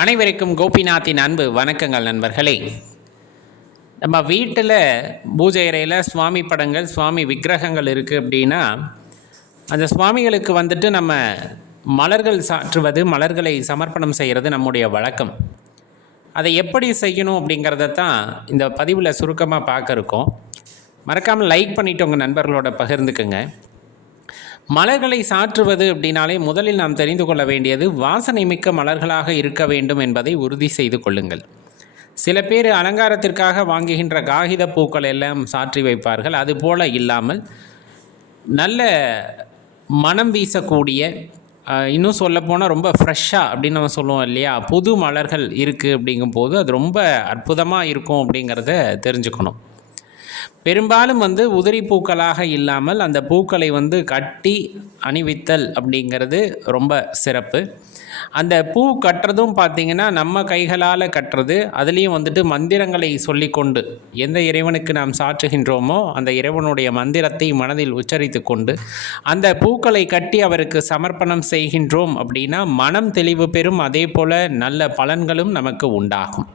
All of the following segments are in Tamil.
அனைவருக்கும் கோபிநாத்தின் அன்பு வணக்கங்கள் நண்பர்களே. நம்ம வீட்டில் பூஜை அறையில் சுவாமி படங்கள், சுவாமி விக்கிரகங்கள் இருக்குது அப்படின்னா, அந்த சுவாமிகளுக்கு வந்துட்டு நம்ம மலர்கள் சாற்றுவது, மலர்களை சமர்ப்பணம் செய்கிறது நம்முடைய வழக்கம். அதை எப்படி செய்யணும் அப்படிங்கிறத தான் இந்த பதிவில் சுருக்கமாக பார்க்க இருக்கோம். மறக்காமல் லைக் பண்ணிவிட்டு உங்கள் நண்பர்களோட பகிர்ந்துக்குங்க. மலர்களை சாற்றுவது அப்படின்னாலே முதலில் நாம் தெரிந்து கொள்ள வேண்டியது வாசனை மிக்க மலர்களாக இருக்க வேண்டும் என்பதை உறுதி செய்து கொள்ளுங்கள். சில பேர் அலங்காரத்திற்காக வாங்குகின்ற காகித பூக்கள் எல்லாம் சாற்றி வைப்பார்கள். அதுபோல் இல்லாமல் நல்ல மனம் வீசக்கூடிய, இன்னும் சொல்லப்போனால் ரொம்ப ஃப்ரெஷ்ஷாக அப்படின்னு நம்ம சொல்லுவோம் இல்லையா, புது மலர்கள் இருக்குது அப்படிங்கும்போது அது ரொம்ப அற்புதமாக இருக்கும் அப்படிங்கிறத தெரிஞ்சுக்கணும். பெரும்பாலும் உதிரி பூக்களாக இல்லாமல் அந்த பூக்களை கட்டி அணிவித்தல் அப்படிங்கிறது ரொம்ப சிறப்பு. அந்த பூ கட்டுறதும் பார்த்திங்கன்னா நம்ம கைகளால் கட்டுறது, அதுலேயும் மந்திரங்களை சொல்லிக்கொண்டு எந்த இறைவனுக்கு நாம் சாற்றுகின்றோமோ அந்த இறைவனுடைய மந்திரத்தை மனதில் உச்சரித்து கொண்டு அந்த பூக்களை கட்டி அவருக்கு சமர்ப்பணம் செய்கின்றோம் அப்படின்னா மனம் தெளிவு பெறும். அதே போல் நல்ல பலன்களும் நமக்கு உண்டாகும்.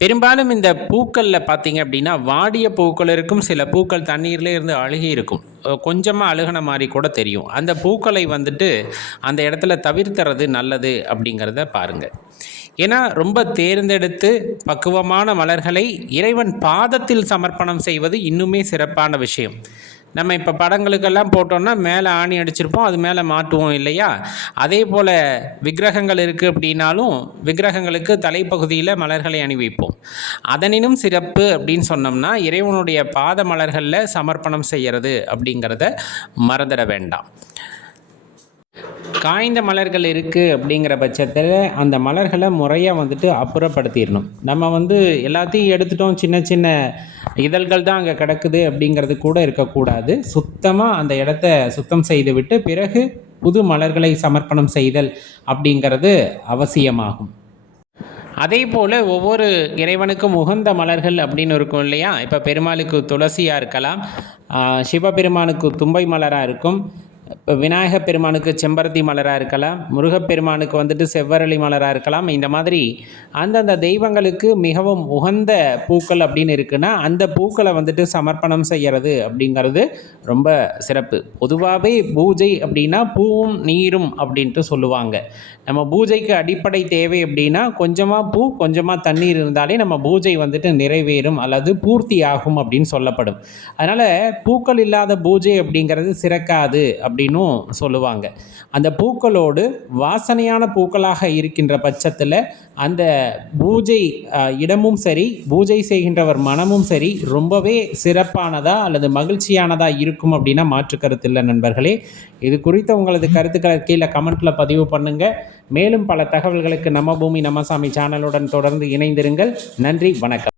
பெரும்பாலும் இந்த பூக்களில் பார்த்திங்க அப்படின்னா வாடிய பூக்கள் இருக்கும், சில பூக்கள் தண்ணீர்லேயே இருந்து அழுகி இருக்கும், கொஞ்சமாக அழுகின மாதிரி கூட தெரியும். அந்த பூக்களை அந்த இடத்துல தவிர்த்துறது நல்லது அப்படிங்கிறத பாருங்கள். ஏன்னா ரொம்ப தேர்ந்தெடுத்து பக்குவமான மலர்களை இறைவன் பாதத்தில் சமர்ப்பணம் செய்வது இன்னுமே சிறப்பான விஷயம். நம்ம இப்போ படங்களுக்கெல்லாம் போட்டோம்னா மேலே ஆணி அடிச்சிருப்போம், அது மேலே மாட்டுவோம் இல்லையா. அதே போல் விக்கிரகங்கள் இருக்குது அப்படின்னாலும் விக்கிரகங்களுக்கு தலைப்பகுதியில் மலர்களை அணிவிப்போம். அதனினும் சிறப்பு அப்படின்னு சொன்னோம்னா இறைவனுடைய பாத மலர்களில் சமர்ப்பணம் செய்கிறது அப்படிங்கிறத மறந்துட வேண்டாம். காய்ந்த மலர்கள் இருக்குது அப்படிங்கிற பட்சத்தில் அந்த மலர்களை முறையாக அப்புறப்படுத்திடணும். நம்ம எல்லாத்தையும் எடுத்துட்டோம், சின்ன சின்ன இதழ்கள் தான் அங்கே கிடக்குது அப்படிங்கிறது கூட இருக்கக்கூடாது. சுத்தமாக அந்த இடத்த சுத்தம் செய்துவிட்டு பிறகு புது மலர்களை சமர்ப்பணம் செய்தல் அப்படிங்கிறது அவசியமாகும். அதே போல் ஒவ்வொரு இறைவனுக்கும் உகந்த மலர்கள் அப்படின்னு இருக்கும் இல்லையா. இப்போ பெருமாளுக்கு துளசியாக இருக்கலாம், சிவபெருமானுக்கு தும்பை மலராக இருக்கும், இப்போ விநாயகப் பெருமானுக்கு செம்பருத்தி மலராக இருக்கலாம், முருகப்பெருமானுக்கு செவ்வரளி மலராக இருக்கலாம். இந்த மாதிரி அந்தந்த தெய்வங்களுக்கு மிகவும் உகந்த பூக்கள் அப்படின்னு இருக்குன்னா அந்த பூக்களை சமர்ப்பணம் செய்கிறது அப்படிங்கிறது ரொம்ப சிறப்பு. பொதுவாகவே பூஜை அப்படின்னா பூவும் நீரும் அப்படின்ட்டு சொல்லுவாங்க. நம்ம பூஜைக்கு அடிப்படை தேவை அப்படின்னா கொஞ்சமாக பூ கொஞ்சமாக தண்ணீர் இருந்தாலே நம்ம பூஜை நிறைவேறும் அல்லது பூர்த்தி ஆகும் அப்படின்னு சொல்லப்படும். அதனால் பூக்கள் இல்லாத பூஜை அப்படிங்கிறது சிறக்காது அப்படின்னும் சொல்லுவாங்க. அந்த பூக்களோடு வாசனையான பூக்களாக இருக்கின்ற பட்சத்தில் அந்த பூஜை இடமும் சரி, பூஜை செய்கின்றவர் மனமும் சரி ரொம்பவே சிறப்பானதா அல்லது மகிழ்ச்சியானதா இருக்கும் அப்படின்னா மாற்று கருத்து இல்லை நண்பர்களே. இது குறித்த உங்களது கருத்துக்களை கீழே கமெண்ட்டில் பதிவு பண்ணுங்கள். மேலும் பல தகவல்களுக்கு நம்ம பூமி நம்ம சாமி சேனலுடன் தொடர்ந்து இணைந்திருங்கள். நன்றி, வணக்கம்.